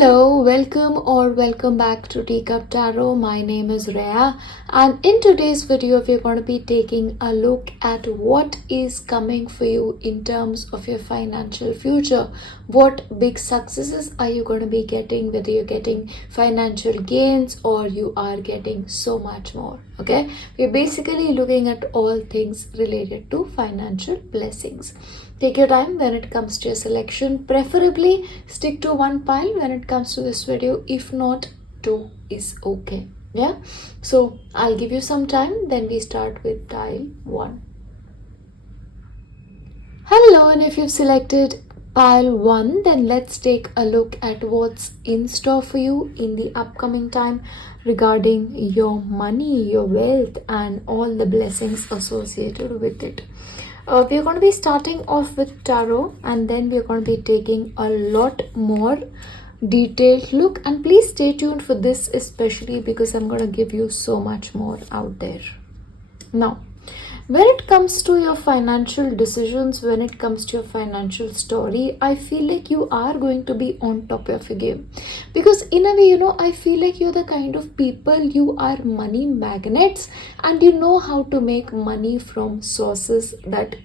Hello, welcome back to Teacup Tarot. My name is Reya, and in today's video we're going to be taking a look at what is coming for you in terms of your financial future. What big successes are you going to be getting, whether you're getting financial gains or you are getting so much more. Okay, we're basically looking at all things related to financial blessings. Take your time when it comes to your selection. Preferably stick to one pile when it comes to this video. If not, two is okay. Yeah. So I'll give you some time. Then we start with pile 1. Hello, and if you've selected pile 1, then let's take a look at what's in store for you in the upcoming time regarding your money, your wealth, and all the blessings associated with it. We're going to be starting off with tarot, and then we're going to be taking a lot more detailed look, and please stay tuned for this especially because I'm going to give you so much more out there. Now, when it comes to your financial decisions, when it comes to your financial story, I feel like you are going to be on top of your game. Because in a way, I feel like you're the kind of people, you are money magnets, and you know how to make money from sources that,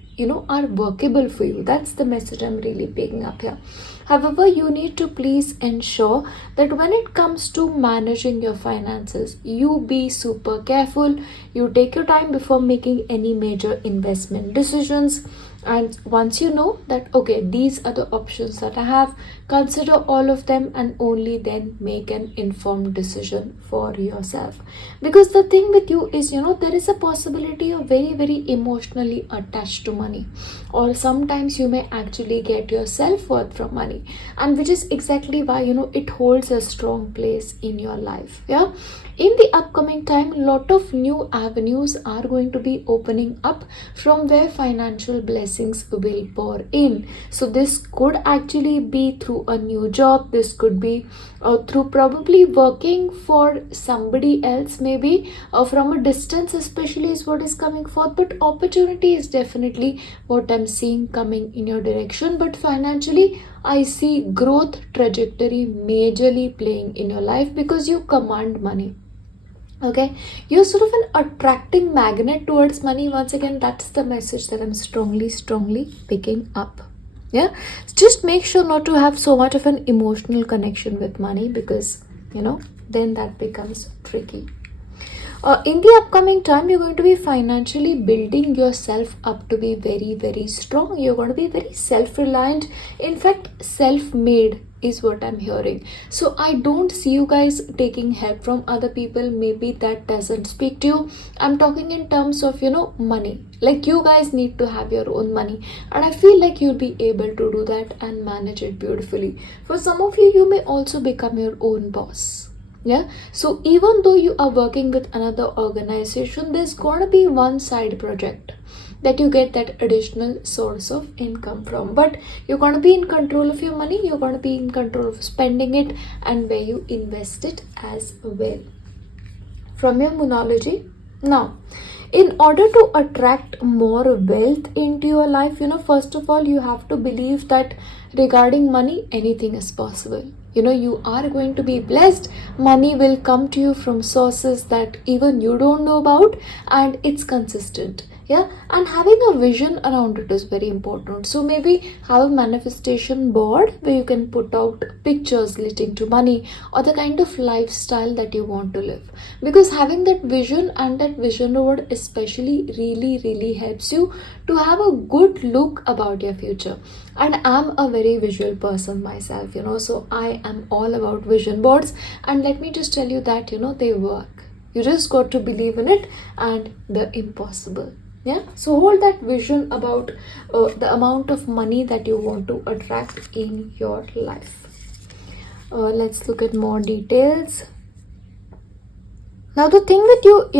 are workable for you. That's the message I'm really picking up here. However, you need to please ensure that when it comes to managing your finances, you be super careful. You take your time before making any major investment decisions. And once you know that, okay, these are the options that I have, consider all of them and only then make an informed decision for yourself. Because the thing with you is, there is a possibility of very, very emotionally attached to money. Or sometimes you may actually get your self-worth from money. And which is exactly why, it holds a strong place in your life. Yeah. In the upcoming time, lot of new avenues are going to be opening up from where financial blessings will pour in. So this could actually be through a new job. This could be through probably working for somebody else, maybe from a distance especially is what is coming forth. But opportunity is definitely what I'm seeing coming in your direction. But financially, I see growth trajectory majorly playing in your life because you command money. Okay, you're sort of an attracting magnet towards money. Once again, that's the message that I'm strongly picking up. Yeah, just make sure not to have so much of an emotional connection with money because then that becomes tricky. In the upcoming time, you're going to be financially building yourself up to be very, very strong. You're going to be very self-reliant. In fact, self-made is what I'm hearing. So I don't see you guys taking help from other people. Maybe that doesn't speak to you. I'm talking in terms of, money. Like you guys need to have your own money. And I feel like you'll be able to do that and manage it beautifully. For some of you, you may also become your own boss. Yeah, so even though you are working with another organization, there's gonna be one side project that you get that additional source of income from. But you're gonna be in control of your money, you're gonna be in control of spending it and where you invest it as well. From your moonology, now, in order to attract more wealth into your life, first of all, you have to believe that regarding money, anything is possible. You are going to be blessed. Money will come to you from sources that even you don't know about, and it's consistent. Yeah, and having a vision around it is very important. So maybe have a manifestation board where you can put out pictures relating to money or the kind of lifestyle that you want to live. Because having that vision and that vision board especially really helps you to have a good look about your future. And I'm a very visual person myself, so I am all about vision boards. And let me just tell you that, they work. You just got to believe in it and the impossible. Yeah, so hold that vision about the amount of money that you want to attract in your life. Let's look at more details. Now the thing with you,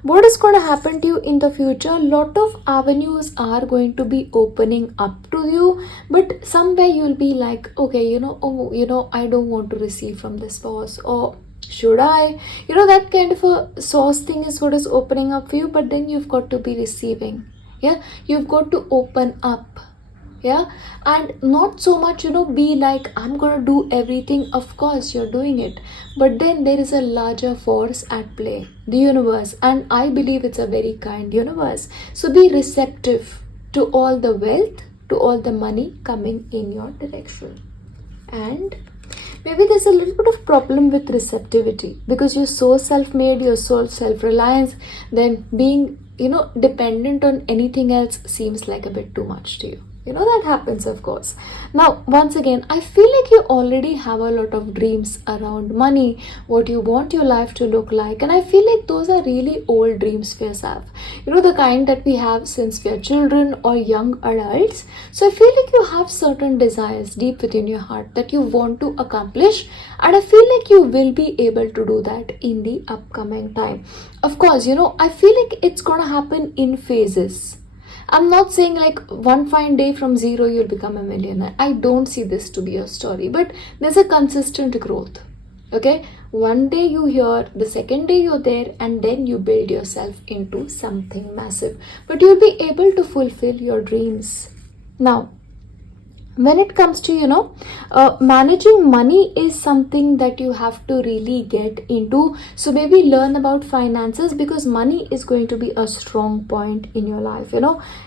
what is going to happen to you in the future, a lot of avenues are going to be opening up to you, but somewhere you'll be like, okay, I don't want to receive from this boss, or should I? That kind of a source thing is what is opening up for you, but then you've got to be receiving. Yeah, you've got to open up Yeah, and not so much, be like, I'm gonna do everything. Of course you're doing it, but then there is a larger force at play, the universe, and I believe it's a very kind universe. So be receptive to all the wealth, to all the money coming in your direction. And maybe there's a little bit of problem with receptivity because you're so self-made, you're so self-reliant, then being dependent on anything else seems like a bit too much to you. That happens, of course. Now, once again, I feel like you already have a lot of dreams around money, what you want your life to look like, and I feel like those are really old dreams for yourself. The kind that we have since we are children or young adults. So I feel like you have certain desires deep within your heart that you want to accomplish, and I feel like you will be able to do that in the upcoming time. Of course, I feel like it's gonna happen in phases. I'm not saying like one fine day from zero you'll become a millionaire. I don't see this to be a story, but there's a consistent growth. Okay, one day you here, the second day you're there, and then you build yourself into something massive. But you'll be able to fulfill your dreams. Now, when it comes to managing money is something that you have to really get into. So maybe learn about finances, because money is going to be a strong point in your life.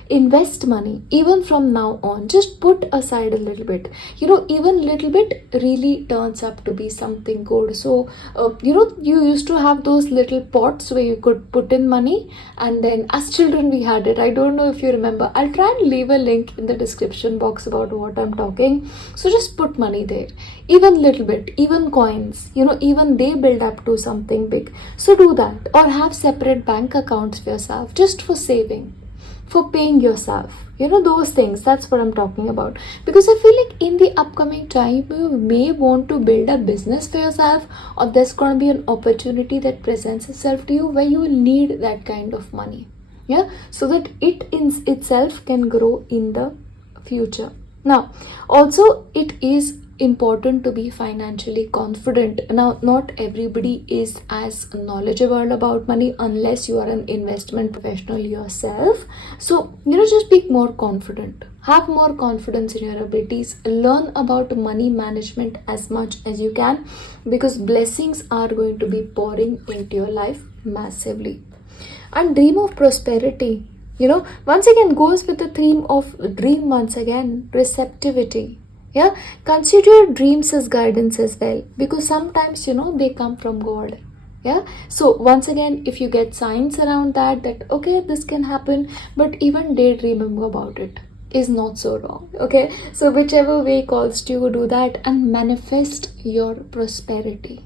Invest money even from now on. Just put aside a little bit. Even little bit really turns up to be something good. So you used to have those little pots where you could put in money, and then as children we had it. I don't know if you remember. I'll try and leave a link in the description box about what I'm talking. So just put money there, even little bit, even coins, even they build up to something big. So do that, or have separate bank accounts for yourself, just for saving, for paying yourself, those things. That's what I'm talking about, because I feel like in the upcoming time you may want to build a business for yourself, or there's going to be an opportunity that presents itself to you where you will need that kind of money, so that it in itself can grow in the future. Now, also, it is important to be financially confident. Now, not everybody is as knowledgeable about money unless you are an investment professional yourself. So, just be more confident. Have more confidence in your abilities. Learn about money management as much as you can, because blessings are going to be pouring into your life massively. And dream of prosperity. Once again goes with the theme of dream, once again, receptivity. Consider your dreams as guidance as well, because sometimes, they come from God. So once again, if you get signs around that okay, this can happen, but even daydreaming about it is not so wrong. Okay, so whichever way calls to you, do that and manifest your prosperity.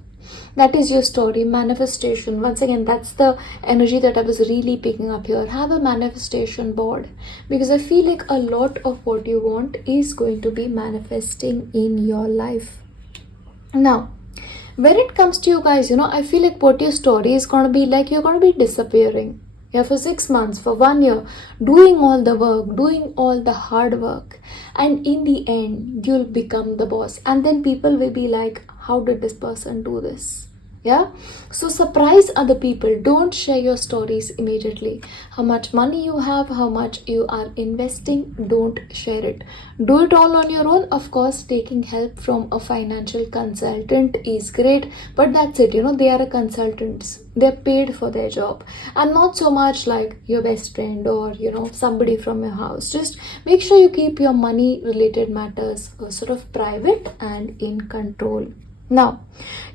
That is your story. Manifestation, once again, that's the energy that I was really picking up here. Have a manifestation board, because I feel like a lot of what you want is going to be manifesting in your life. Now, when it comes to you guys, I feel like what your story is going to be like, you're going to be disappearing. For 6 months, for 1 year, doing all the work, doing all the hard work, and in the end you'll become the boss, and then people will be like, how did this person do this? So surprise other people. Don't share your stories immediately. How much money you have, how much you are investing, don't share it. Do it all on your own. Of course, taking help from a financial consultant is great, but that's it. They are consultants. They're paid for their job, and not so much like your best friend or somebody from your house. Just make sure you keep your money related matters sort of private and in control. Now,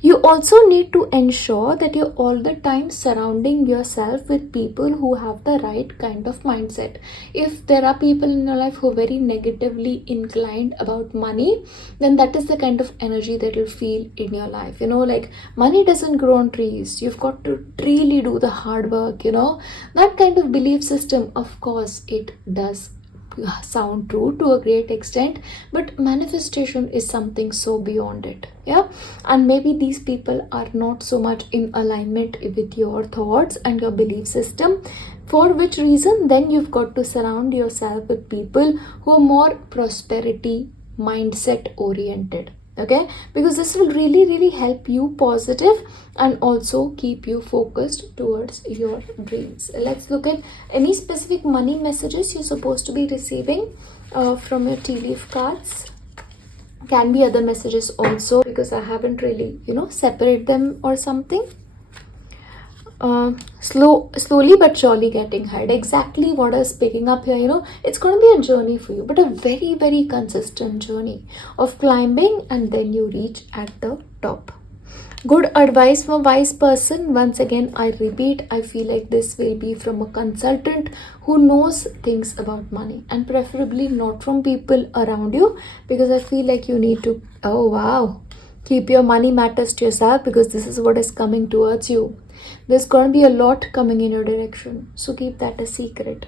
you also need to ensure that you're all the time surrounding yourself with people who have the right kind of mindset. If there are people in your life who are very negatively inclined about money, then that is the kind of energy that you'll feel in your life. Like money doesn't grow on trees. You've got to really do the hard work, That kind of belief system, of course, it does sound true to a great extent, but manifestation is something so beyond it. And maybe these people are not so much in alignment with your thoughts and your belief system, for which reason then you've got to surround yourself with people who are more prosperity mindset oriented. okay, because this will really help you positive and also keep you focused towards your dreams. Let's look at any specific money messages you're supposed to be receiving from your tea leaf cards. Can be other messages also, because I haven't really separate them or something. Slowly but surely getting ahead. Exactly what I was picking up here. It's going to be a journey for you, but a very consistent journey of climbing, and then you reach at the top. Good advice from a wise person. Once again, I repeat, I feel like this will be from a consultant who knows things about money, and preferably not from people around you, because I feel like you need to, oh wow, keep your money matters to yourself, because this is what is coming towards you. There's going to be a lot coming in your direction, so keep that a secret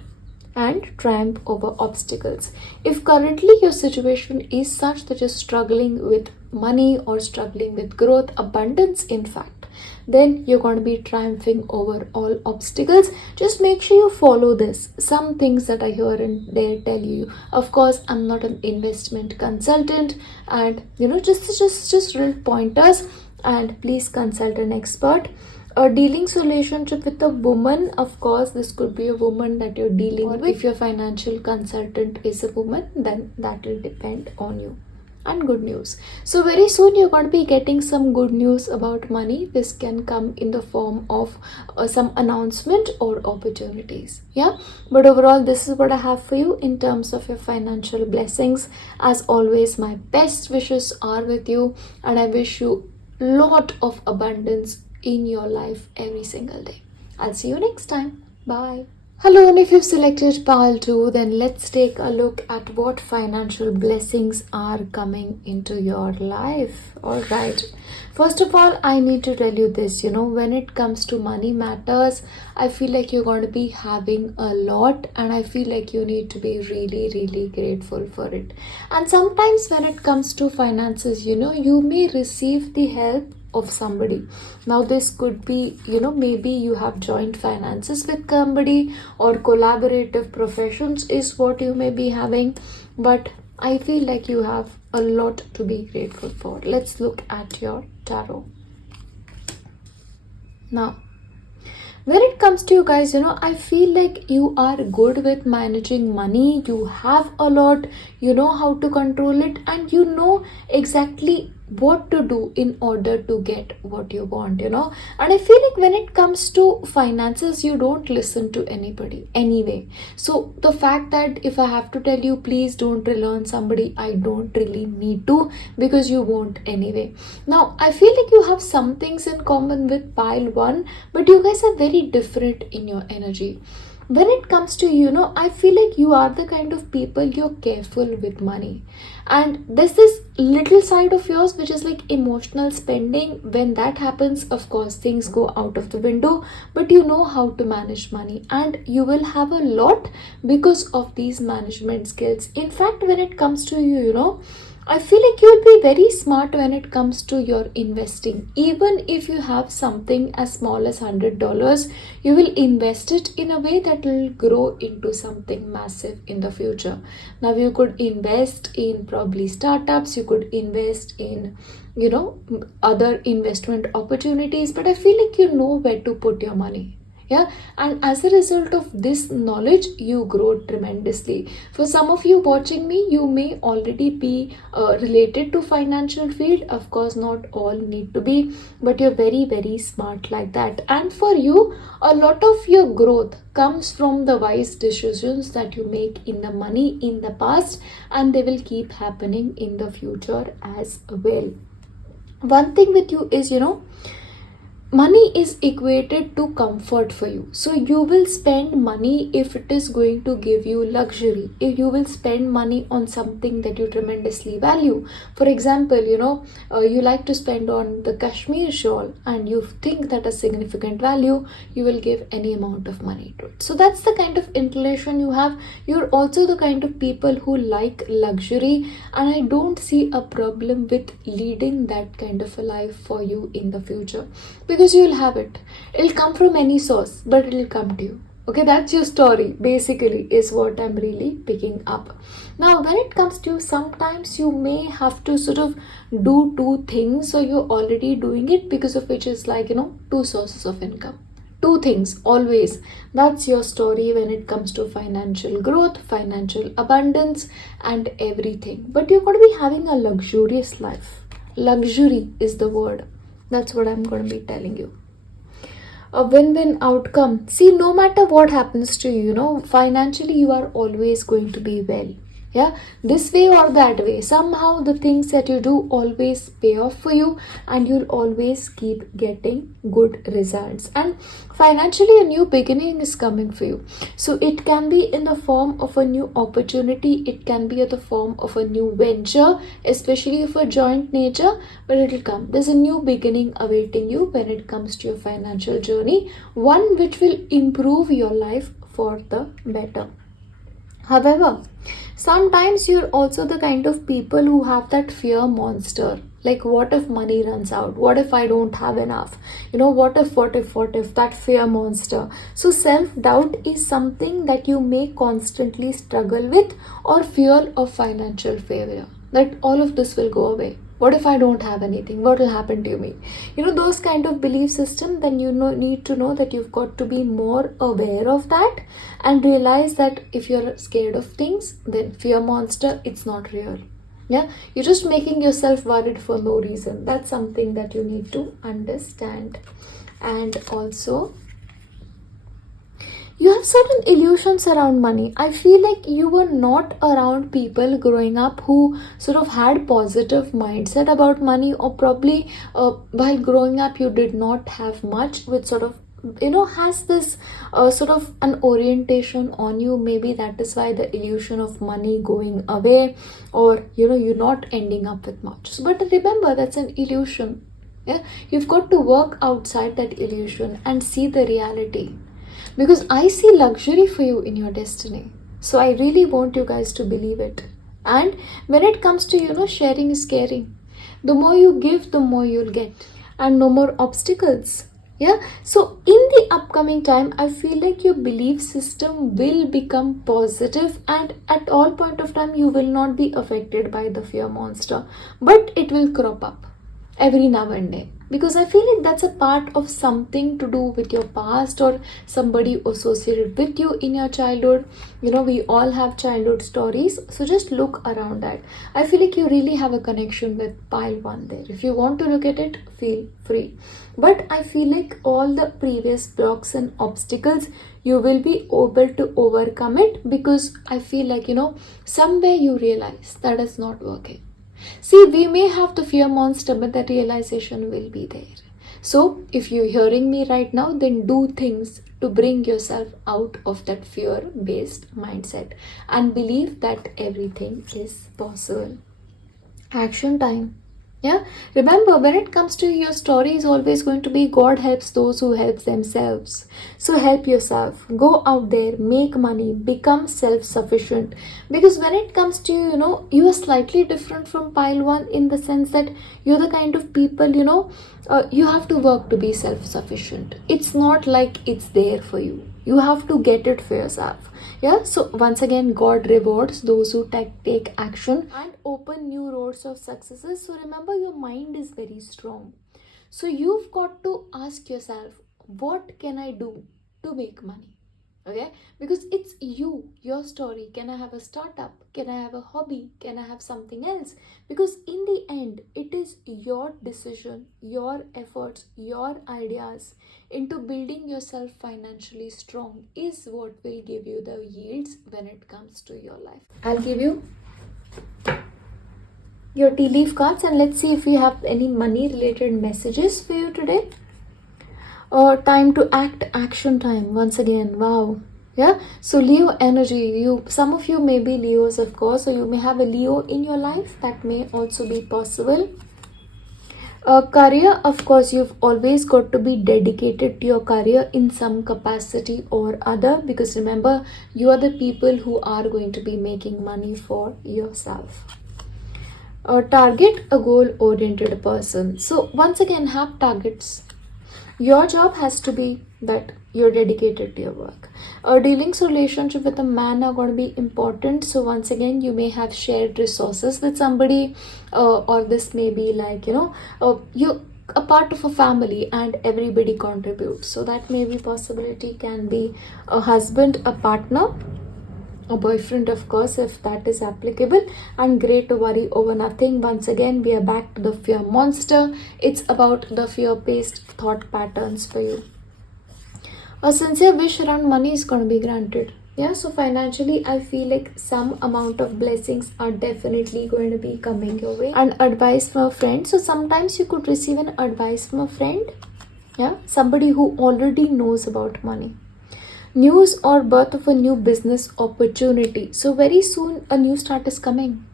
and triumph over obstacles. If currently your situation is such that you're struggling with money or struggling with growth, abundance in fact, then you're going to be triumphing over all obstacles. Just make sure you follow this. Some things that I hear and there tell you. Of course, I'm not an investment consultant, and just real pointers, and please consult an expert. A dealing relationship with a woman, of course this could be a woman that you're dealing with. If your financial consultant is a woman, then that will depend on you. And good news, so very soon you're going to be getting some good news about money. This can come in the form of some announcement or opportunities, yeah. But overall, this is what I have for you in terms of your financial blessings. As always, my best wishes are with you, and I wish you lot of abundance in your life every single day. I'll see you next time. Bye. Hello, and if you've selected pile 2, then let's take a look at what financial blessings are coming into your life. Alright, first of all, I need to tell you this, when it comes to money matters, I feel like you're going to be having a lot, and I feel like you need to be really grateful for it. And sometimes when it comes to finances, you may receive the help of somebody. Now this could be, maybe you have joined finances with somebody, or collaborative professions is what you may be having, but I feel like you have a lot to be grateful for. Let's look at your tarot. Now, when it comes to you guys, I feel like you are good with managing money. You have a lot, you know how to control it, and you know exactly what to do in order to get what you want, and I feel like when it comes to finances, you don't listen to anybody anyway. So the fact that if I have to tell you please don't rely on somebody, I don't really need to, because you won't anyway. Now I feel like you have some things in common with pile 1, but you guys are very different in your energy. When it comes to I feel like you are the kind of people, you're careful with money, and there's this little side of yours which is like emotional spending. When that happens, of course things go out of the window, but you know how to manage money, and you will have a lot because of these management skills. In fact, when it comes to you, I feel like you'll be very smart when it comes to your investing. Even if you have something as small as $100, you will invest it in a way that will grow into something massive in the future. Now you could invest in probably startups, you could invest in other investment opportunities, but I feel like you know where to put your money. Yeah, and as a result of this knowledge, you grow tremendously. For some of you watching me, you may already be related to financial field. Of course, not all need to be, but you're very smart like that. And for you, a lot of your growth comes from the wise decisions that you make in the money in the past, and they will keep happening in the future as well. One thing with you is, money is equated to comfort for you. So you will spend money if it is going to give you luxury. If you will spend money on something that you tremendously value. For example, you like to spend on the Kashmir shawl, and you think that a significant value, you will give any amount of money to it. So that's the kind of inclination you have. You're also the kind of people who like luxury, and I don't see a problem with leading that kind of a life for you in the future, because you'll have it. It'll come from any source, but it'll come to you. Okay, that's your story, basically, is what I'm really picking up. Now, when it comes to, sometimes you may have to sort of do two things, or you're already doing it, because of which is like, two sources of income. Two things, always. That's your story when it comes to financial growth, financial abundance, and everything. But you're going to be having a luxurious life. Luxury is the word. That's what I'm going to be telling you. A win-win outcome. See, no matter what happens to you, financially you are always going to be well. Yeah, this way or that way, somehow the things that you do always pay off for you, and you'll always keep getting good results. And financially, a new beginning is coming for you. So it can be in the form of a new opportunity, it can be in the form of a new venture, especially of a joint nature, but it'll come. There's a new beginning awaiting you when it comes to your financial journey, one which will improve your life for the better. However, sometimes you're also the kind of people who have that fear monster. Like, what if money runs out? What if I don't have enough? What if, that fear monster. So, self doubt is something that you may constantly struggle with, or fear of financial failure. That all of this will go away. What if I don't have anything? What will happen to me? Those kind of belief system, then need to know that you've got to be more aware of that, and realize that if you're scared of things, then fear monster, it's not real. Yeah, you're just making yourself worried for no reason. That's something that you need to understand. And also, you have certain illusions around money. I feel like you were not around people growing up who sort of had positive mindset about money, or probably while growing up you did not have much, which sort of has this sort of an orientation on you. Maybe that is why the illusion of money going away, or you're not ending up with much. But remember, that's an illusion. Yeah, you've got to work outside that illusion and see the reality, because I see luxury for you in your destiny. So I really want you guys to believe it. And when it comes to, sharing is caring. The more you give, the more you'll get. And no more obstacles. Yeah. So in the upcoming time, I feel like your belief system will become positive, and at all point of time, you will not be affected by the fear monster. But it will crop up every now and then, because I feel like that's a part of something to do with your past, or somebody associated with you in your childhood. We all have childhood stories, so just look around that. I feel like you really have a connection with pile one there. If you want to look at it, feel free. But I feel like all the previous blocks and obstacles, you will be able to overcome it, because I feel like, somewhere you realize that is not working. See, we may have the fear monster, but that realization will be there. So, if you're hearing me right now, then do things to bring yourself out of that fear-based mindset, and believe that everything is possible. Action time. Yeah, remember, when it comes to your story, is always going to be God helps those who help themselves. So help yourself, go out there, make money, become self-sufficient. Because when it comes to you are slightly different from pile one, in the sense that you're the kind of people, you have to work to be self-sufficient. It's not like it's there for you. You have to get it for yourself. Yeah, so once again, God rewards those who take action and open new roads of successes. So remember, your mind is very strong. So you've got to ask yourself, what can I do to make money? Okay, because it's your story. Can I have a startup? Can I have a hobby? Can I have something else? Because in the end, it is your decision, your efforts, your ideas into building yourself financially strong is what will give you the yields when it comes to your life. I'll give you your tea leaf cards, and let's see if we have any money related messages for you today. Time to act, action time. Once again, wow. Yeah, so Leo energy, some of you may be Leos, of course, or you may have a Leo in your life. That may also be possible. Career, of course, you've always got to be dedicated to your career in some capacity or other, because remember, you are the people who are going to be making money for yourself. Target, a goal-oriented person. So once again, have targets. Your job has to be that you're dedicated to your work. Dealings relationship with a man are going to be important. So once again, you may have shared resources with somebody, or this may be like, you a part of a family and everybody contributes. So that may be possibility, can be a husband, a partner, a boyfriend, of course, if that is applicable. And great to worry over nothing. Once again, we are back to the fear monster. It's about the fear-based thought patterns for you. A sincere wish around money is going to be granted. Yeah, so financially, I feel like some amount of blessings are definitely going to be coming your way. And advice from a friend. So sometimes you could receive an advice from a friend. Yeah, somebody who already knows about money. News or birth of a new business opportunity. So very soon a new start is coming.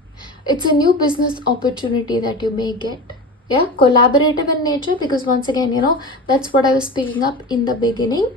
It's a new business opportunity that you may get. Yeah, collaborative in nature, because once again, that's what I was picking up in the beginning.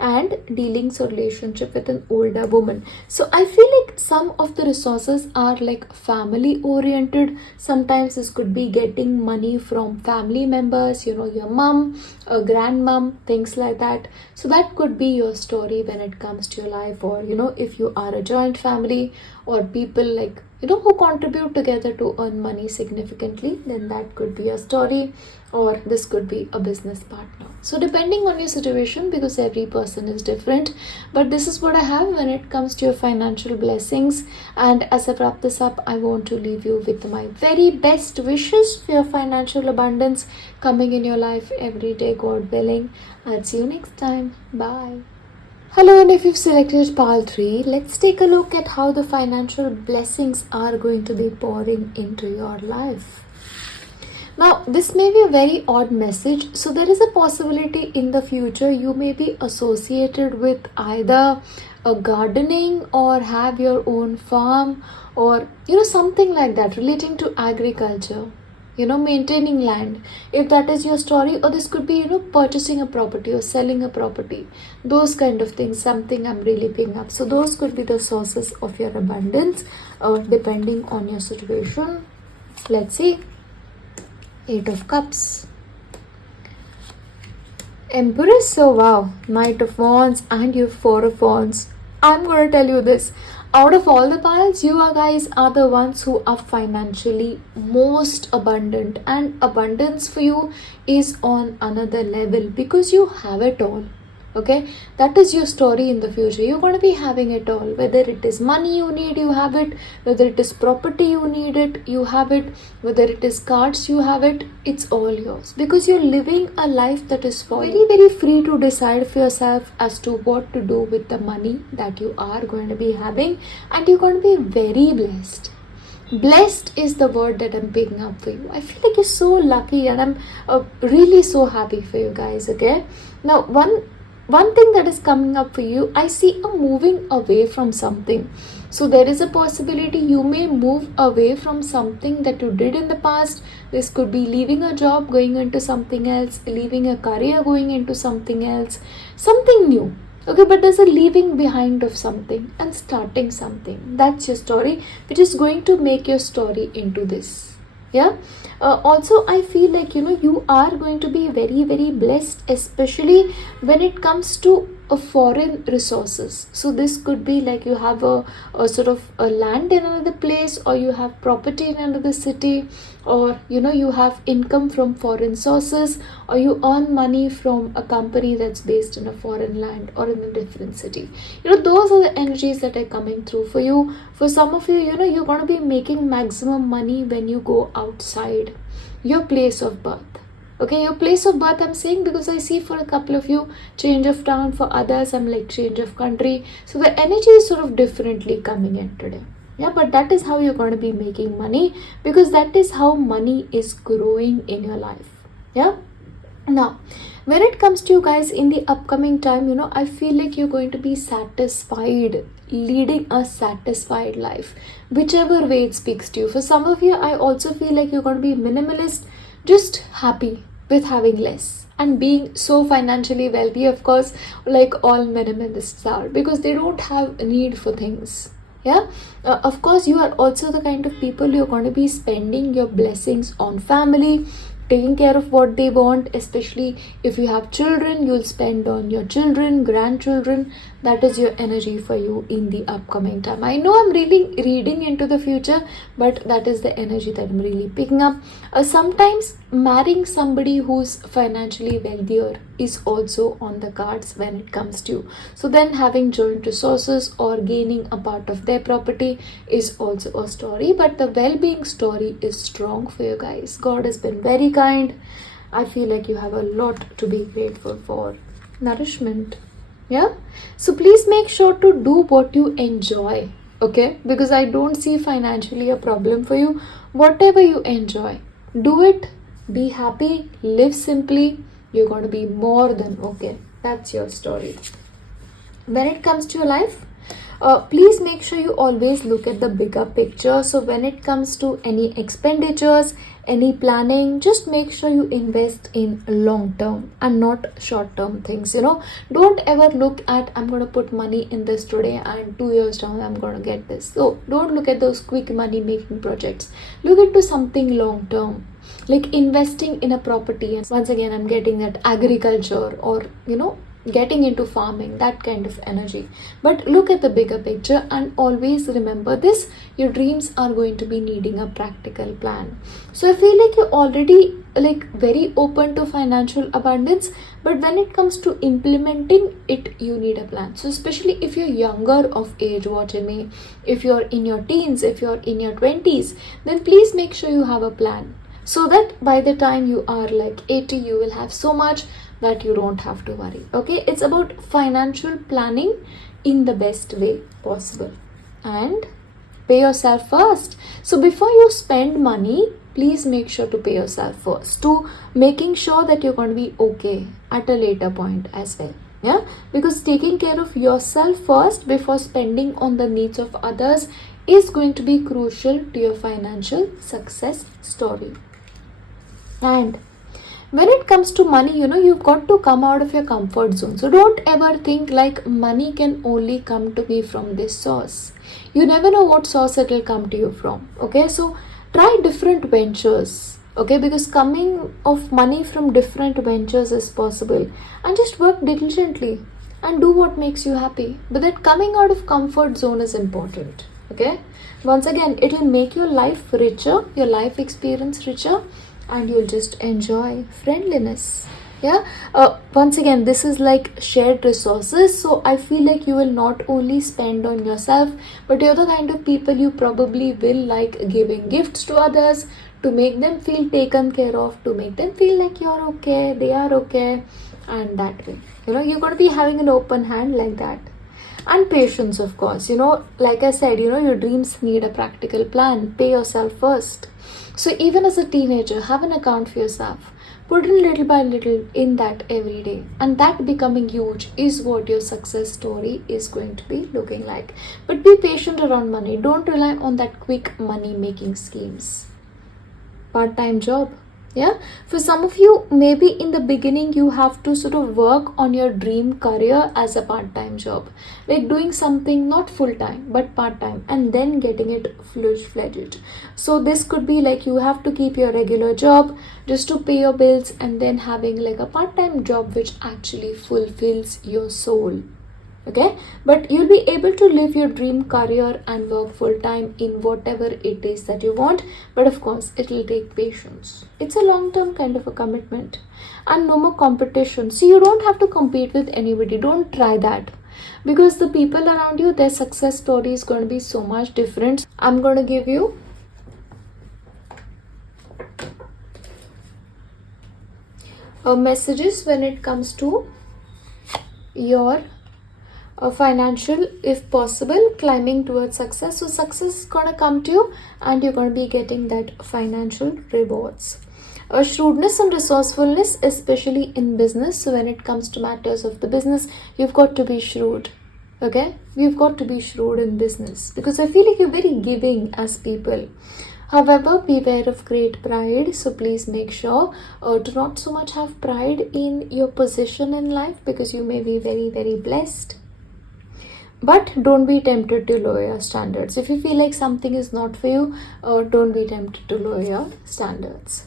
And dealings or relationship with an older woman. So I feel like some of the resources are like family oriented. Sometimes this could be getting money from family members, your mom, a grandmom, things like that. So that could be your story when it comes to your life, or if you are a joint family, or people like who contribute together to earn money significantly, then that could be a story, or this could be a business partner. So depending on your situation, because every person is different, but this is what I have when it comes to your financial blessings. And as I wrap this up, I want to leave you with my very best wishes for your financial abundance coming in your life every day, God willing. I'll see you next time. Bye. Hello, and if you've selected pile 3, let's take a look at how the financial blessings are going to be pouring into your life. Now, this may be a very odd message. So there is a possibility in the future you may be associated with either a gardening or have your own farm, or something like that relating to agriculture. Maintaining land, if that is your story, or this could be, purchasing a property or selling a property, those kind of things, something I'm really picking up. So those could be the sources of your abundance, depending on your situation. Let's see. 8 of Cups. Empress, so wow, Knight of Wands and your 4 of Wands. I'm going to tell you this. Out of all the piles, you guys are the ones who are financially most abundant, and abundance for you is on another level because you have it all. Okay, that is your story in the future. You're going to be having it all. Whether it is money you need, you have it. Whether it is property you need it, you have it. Whether it is cards, you have it. It's all yours because you're living a life that is very, very free to decide for yourself as to what to do with the money that you are going to be having, and you're going to be very blessed. Blessed is the word that I'm picking up for you. I feel like you're so lucky, and I'm really so happy for you guys. Okay, now one thing that is coming up for you, I see a moving away from something. So there is a possibility you may move away from something that you did in the past. This could be leaving a job, going into something else, leaving a career, going into something else, something new. Okay, but there's a leaving behind of something and starting something. That's your story, which is going to make your story into this. Yeah. Also, I feel like you are going to be very, very blessed, especially when it comes to foreign resources. So this could be like you have a sort of a land in another place, or you have property in another city, or you have income from foreign sources, or you earn money from a company that's based in a foreign land or in a different city. Those are the energies that are coming through for you. For some of you, you're going to be making maximum money when you go outside your place of birth. Okay, your place of birth I'm saying because I see for a couple of you change of town, for others I'm like change of country. So the energy is sort of differently coming in today. Yeah, but that is how you're going to be making money, because that is how money is growing in your life. Yeah. Now, when it comes to you guys in the upcoming time, I feel like you're going to be satisfied, leading a satisfied life, whichever way it speaks to you. For some of you, I also feel like you're going to be minimalist, just happy with having less and being so financially wealthy, of course, like all minimalists are, because they don't have a need for things. Yeah, of course, you are also the kind of people you're going to be spending your blessings on family, taking care of what they want, especially if you have children, you'll spend on your children, grandchildren. That is your energy for you in the upcoming time. I know I'm really reading into the future, but that is the energy that I'm really picking up. Sometimes marrying somebody who's financially wealthier is also on the cards when it comes to you. So then having joint resources or gaining a part of their property is also a story, but the well-being story is strong for you guys. God has been very kind. I feel like you have a lot to be grateful for. Nourishment. Yeah, so please make sure to do what you enjoy, okay? Because I don't see financially a problem for you. Whatever you enjoy, do it. Be happy, live simply. You're going to be more than okay. That's your story. When it comes to your life, please make sure you always look at the bigger picture. So when it comes to any expenditures, any planning, just make sure you invest in long term and not short term things. Don't ever look at, I'm going to put money in this today and 2 years down I'm going to get this. So don't look at those quick money making projects. Look into something long term, like investing in a property. And once again, I'm getting that agriculture or getting into farming, that kind of energy. But look at the bigger picture and always remember this: your dreams are going to be needing a practical plan. So I feel like you're already very open to financial abundance, but when it comes to implementing it, you need a plan. So especially if you're younger of age watching me, if you're in your teens, if you're in your 20s, then please make sure you have a plan, so that by the time you are 80, you will have so much that you don't have to worry. Okay, it's about financial planning in the best way possible. And pay yourself first. So before you spend money, please make sure to pay yourself first, to making sure that you're going to be okay at a later point as well. Yeah, because taking care of yourself first before spending on the needs of others is going to be crucial to your financial success story. And when it comes to money, you've got to come out of your comfort zone. So don't ever think money can only come to me from this source. You never know what source it will come to you from. Okay, so try different ventures. Okay, because coming of money from different ventures is possible. And just work diligently and do what makes you happy. But that coming out of comfort zone is important. Okay, once again, it will make your life richer, your life experience richer, and you'll just enjoy friendliness. Yeah, once again, this is shared resources, so I feel like you will not only spend on yourself, but you're the kind of people you probably will like giving gifts to others, to make them feel taken care of, to make them feel like you're okay, they are okay, and that way you're going to be having an open hand like that. And patience, of course. Like I said, your dreams need a practical plan. Pay yourself first. So even as a teenager, have an account for yourself. Put in little by little in that every day. And that becoming huge is what your success story is going to be looking like. But be patient around money. Don't rely on that quick money making schemes. Part-time job. Yeah, for some of you, maybe in the beginning you have to sort of work on your dream career as a part-time job, like doing something not full-time but part-time and then getting it full-fledged. So this could be you have to keep your regular job just to pay your bills and then having a part-time job which actually fulfills your soul. Okay, but you'll be able to live your dream career and work full-time in whatever it is that you want, but of course it will take patience. It's a long-term kind of a commitment. And no more competition. See, you don't have to compete with anybody. Don't try that, because the people around you, their success story is going to be so much different. I'm going to give you messages when it comes to your financial, if possible, climbing towards success. So success is gonna come to you and you're gonna be getting that financial rewards. Shrewdness and resourcefulness, especially in business. So when it comes to matters of the business, you've got to be shrewd. Okay, we've got to be shrewd in business, because I feel like you're very giving as people. However, beware of great pride. So please make sure to not so much have pride in your position in life, because you may be very, very blessed. But don't be tempted to lower your standards. If you feel like something is not for you, don't be tempted to lower your standards.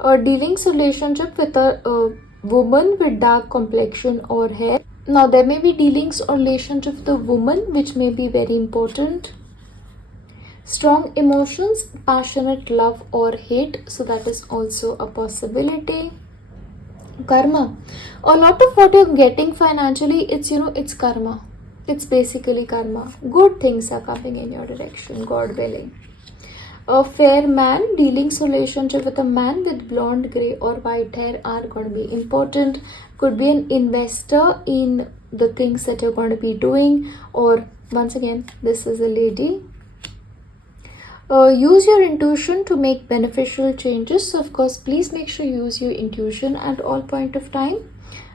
Dealings relationship with a woman with dark complexion or hair. Now there may be dealings or relationship with a woman which may be very important. Strong emotions, passionate love or hate, so that is also a possibility. Karma. A lot of what you're getting financially, it's karma. It's basically karma. Good things are coming in your direction, God willing. A fair man, dealings relationship with a man with blonde, grey or white hair are going to be important. Could be an investor in the things that you're going to be doing, or once again, this is a lady. Use your intuition to make beneficial changes. So of course, please make sure you use your intuition at all point of time.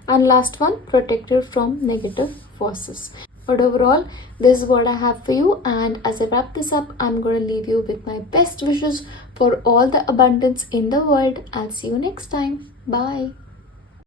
And last one, protected from negative forces. But overall, this is what I have for you. And as I wrap this up, I'm going to leave you with my best wishes for all the abundance in the world. I'll see you next time. Bye.